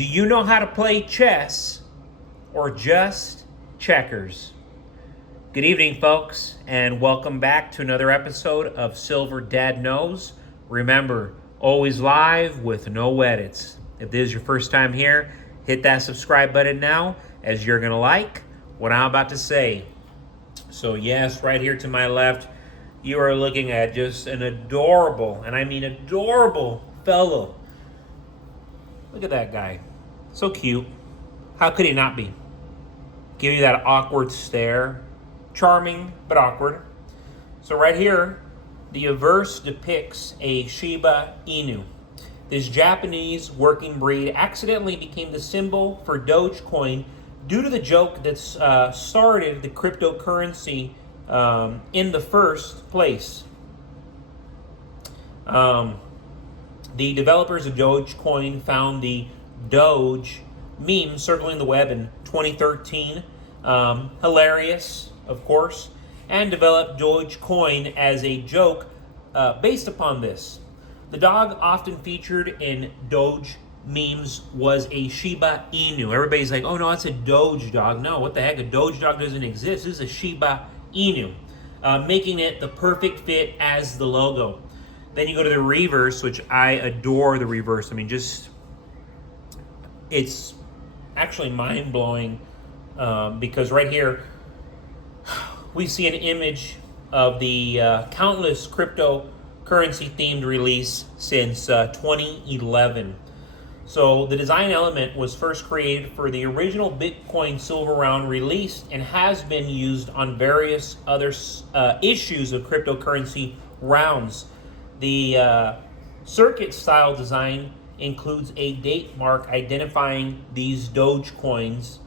Do you know how to play chess or just checkers? Good evening, folks, and welcome back to another episode of Silver Dad Knows. Remember, always live with no edits. If this is your first time here, hit that subscribe button now, as you're going to like what I'm about to say. So yes, right here to my left, you are looking at just an adorable, and I mean adorable, fellow. Look at that guy. So cute. How could he not be? Give you that awkward stare. Charming, but awkward. So right here, the verse depicts a Shiba Inu. This Japanese working breed accidentally became the symbol for Dogecoin due to the joke that started the cryptocurrency in the first place. The developers of Dogecoin found the Doge meme circling the web in 2013. Hilarious, of course, and developed Dogecoin as a joke based upon this. The dog often featured in Doge memes was a Shiba Inu. Everybody's like, oh no, it's a Doge dog. No, what the heck? A Doge dog doesn't exist. This is a Shiba Inu, making it the perfect fit as the logo. Then you go to the reverse, which I adore the reverse. I mean, it's actually mind-blowing because right here, we see an image of the countless cryptocurrency themed release since 2011. So the design element was first created for the original Bitcoin silver round released and has been used on various other issues of cryptocurrency rounds. The circuit style design includes a date mark identifying these Doge coins.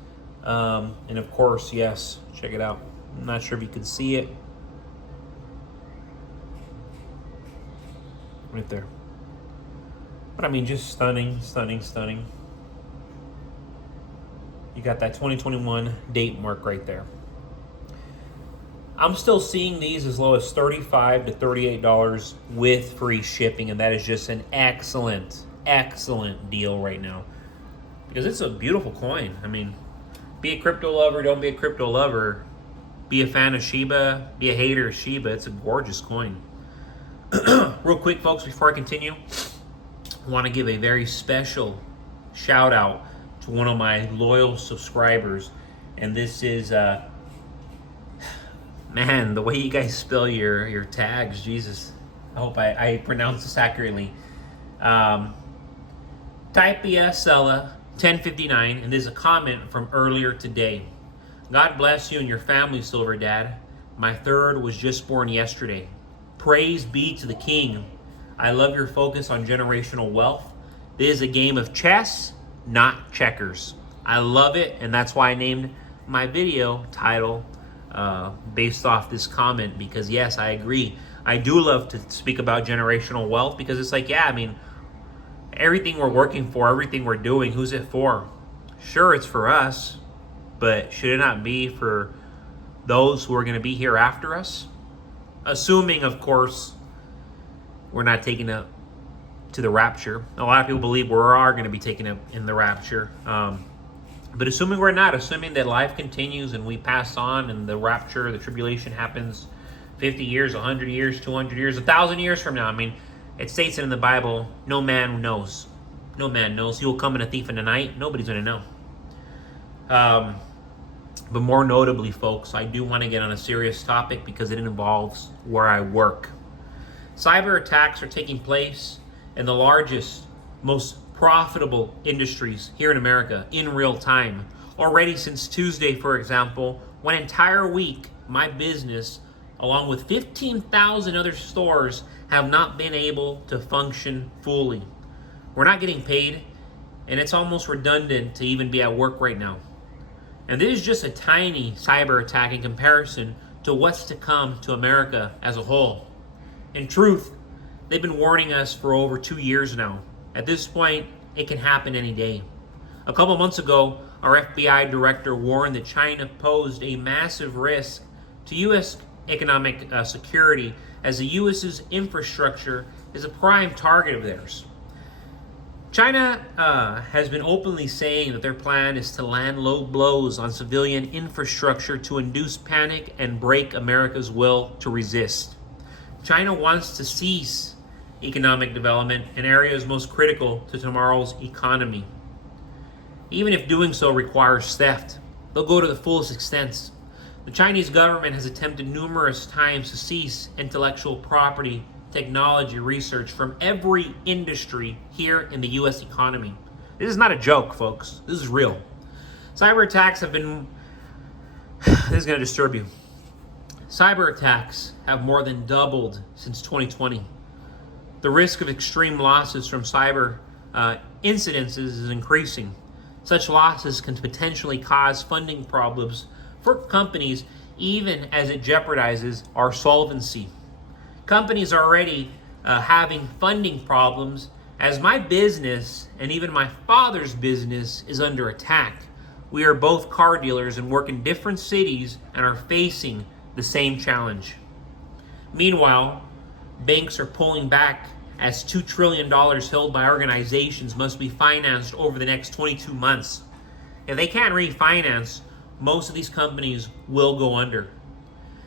And of course, yes, check it out. I'm not sure if you can see it. Right there. But I mean, just stunning, stunning, stunning. You got that 2021 date mark right there. I'm still seeing these as low as $35 to $38 with free shipping, and that is just an excellent, excellent deal right now. Because it's a beautiful coin. I mean, be a crypto lover, don't be a crypto lover. Be a fan of Shiba, be a hater of Shiba. It's a gorgeous coin. Real quick, folks, before I continue, I want to give a very special shout out to one of my loyal subscribers. And this is, man, the way you guys spell your tags, Jesus. I hope I pronounce this accurately. Typia Sella 1059, and there's a comment from earlier today. God bless you and your family, Silver Dad. My third was just born yesterday. Praise be to the King. I love your focus on generational wealth. This is a game of chess, not checkers. I love it, and that's why I named my video title based off this comment, because yes, I agree. I do love to speak about generational wealth because it's like, yeah, I mean, everything we're working for, everything we're doing, who's it for? Sure, it's for us, but should it not be for those who are going to be here after us? Assuming, of course, we're not taken up to the rapture. A lot of people believe we are going to be taken up in the rapture. But assuming we're not, assuming that life continues and we pass on and the rapture, the tribulation happens 50 years, 100 years, 200 years, 1,000 years from now. I mean, it states it in the Bible, no man knows. No man knows. He will come in a thief in the night. Nobody's going to know. But more notably, folks, I do want to get on a serious topic because it involves where I work. Cyber attacks are taking place in the largest, most profitable industries here in America in real time. Already since Tuesday, for example, one entire week, my business, along with 15,000 other stores, have not been able to function fully. We're not getting paid, and it's almost redundant to even be at work right now. And this is just a tiny cyber attack in comparison to what's to come to America as a whole. In truth, they've been warning us for over 2 years now. At this point, it can happen any day. A couple months ago, our FBI director warned that China posed a massive risk to U.S. economic security, as the U.S.'s infrastructure is a prime target of theirs. China has been openly saying that their plan is to land low blows on civilian infrastructure to induce panic and break America's will to resist. China wants to cease economic development in areas most critical to tomorrow's economy. Even if doing so requires theft, they'll go to the fullest extents. The Chinese government has attempted numerous times to seize intellectual property, technology, research from every industry here in the U.S. economy. This is not a joke, folks. This is real. Cyber attacks have been... This is going to disturb you. Cyber attacks have more than doubled since 2020. The risk of extreme losses from cyber incidences is increasing. Such losses can potentially cause funding problems for companies, even as it jeopardizes our solvency. Companies are already having funding problems as my business and even my father's business is under attack. We are both car dealers and work in different cities and are facing the same challenge. Meanwhile, banks are pulling back as $2 trillion held by organizations must be financed over the next 22 months. If they can't refinance, most of these companies will go under.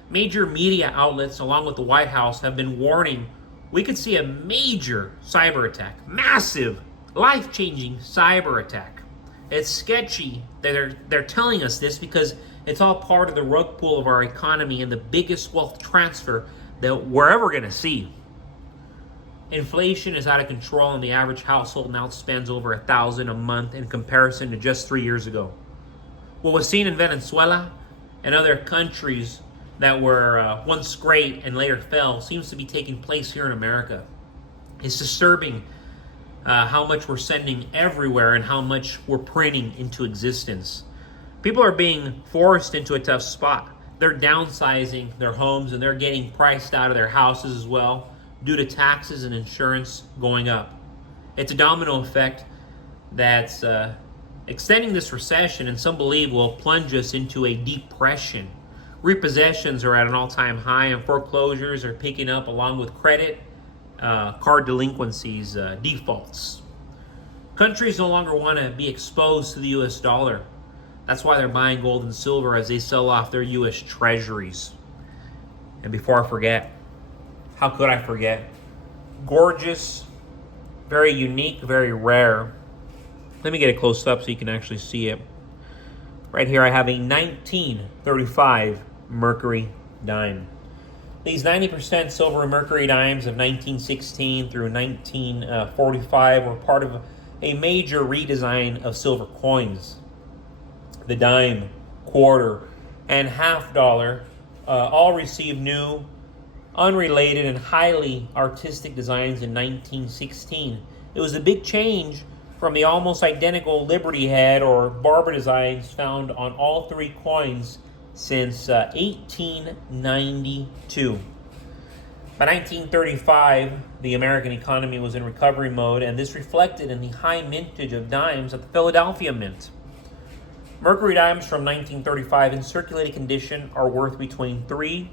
Major media outlets, along with the White House, have been warning we could see a major cyber attack, massive, life-changing cyber attack. It's sketchy that they're telling us this because it's all part of the rug pull of our economy and the biggest wealth transfer that we're ever going to see. Inflation is out of control and the average household now spends over $1,000 a month in comparison to just 3 years ago. What was seen in Venezuela and other countries that were once great and later fell seems to be taking place here in America. It's disturbing how much we're sending everywhere and how much we're printing into existence. People are being forced into a tough spot. They're downsizing their homes and they're getting priced out of their houses as well due to taxes and insurance going up. It's a domino effect that's extending this recession, and some believe will plunge us into a depression. Repossessions are at an all-time high and foreclosures are picking up along with credit card delinquencies, defaults. Countries no longer want to be exposed to the US dollar. That's why they're buying gold and silver as they sell off their US treasuries. And before I forget, how could I forget? Gorgeous, very unique, very rare. Let me get it close up so you can actually see it. Right here I have a 1935 Mercury dime. These 90% silver Mercury dimes of 1916 through 1945 were part of a major redesign of silver coins. The dime, quarter, and half dollar all received new, unrelated, and highly artistic designs in 1916. It was a big change from the almost identical Liberty Head or Barber designs found on all three coins since 1892. By 1935, the American economy was in recovery mode, and this reflected in the high mintage of dimes at the Philadelphia Mint. Mercury dimes from 1935 in circulating condition are worth between $3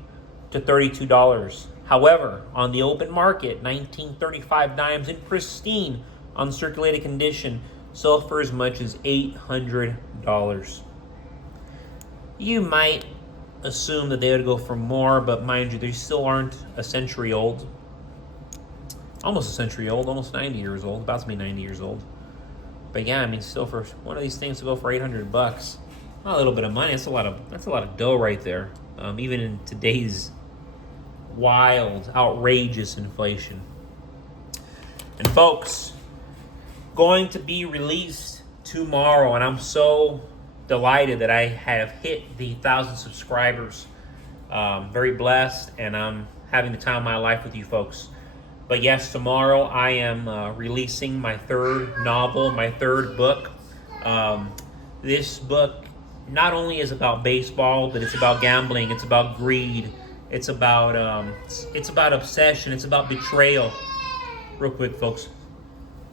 to $32. However, on the open market, 1935 dimes in pristine, uncirculated condition sell for as much as $800. You might assume that they would go for more, but mind you, they still aren't a century old. Almost a century old, almost 90 years old, about to be 90 years old. But yeah, I mean, still for one of these things to go for $800, not a little bit of money. That's a lot of dough right there. Even in today's wild, outrageous inflation. And folks, going to be released tomorrow, and I'm so delighted that I have hit the 1,000 subscribers. Very blessed, and I'm having the time of my life with you folks. But yes, tomorrow I am releasing my third novel, my third book. This book not only is about baseball, but it's about gambling, it's about greed, it's about obsession, it's about betrayal. Real quick, folks.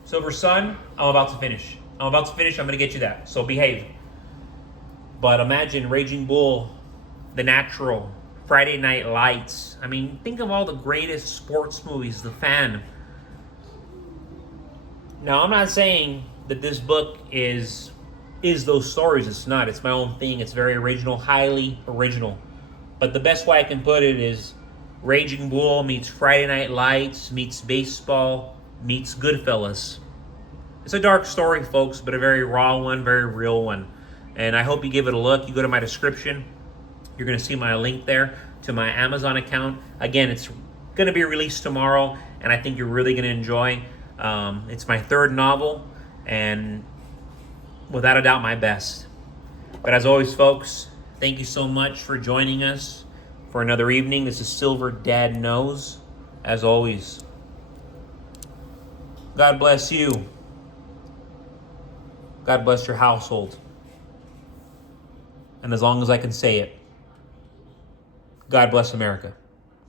Silver Sun, I'm about to finish. I'm going to get you that, so behave. But imagine Raging Bull, The Natural, Friday Night Lights. I mean, think of all the greatest sports movies, The Fan. Now, I'm not saying that this book is those stories. It's not. It's my own thing. It's very original, highly original. But the best way I can put it is Raging Bull meets Friday Night Lights, meets baseball, meets Goodfellas. It's a dark story, folks, but a very raw one, very real one. And I hope you give it a look. You go to my description. You're going to see my link there to my Amazon account. Again, it's going to be released tomorrow, and I think you're really going to enjoy. It's my third novel, and without a doubt, my best. But as always, folks, thank you so much for joining us for another evening. This is Silver Dad Knows. As always, God bless you. God bless your household. And as long as I can say it, God bless America.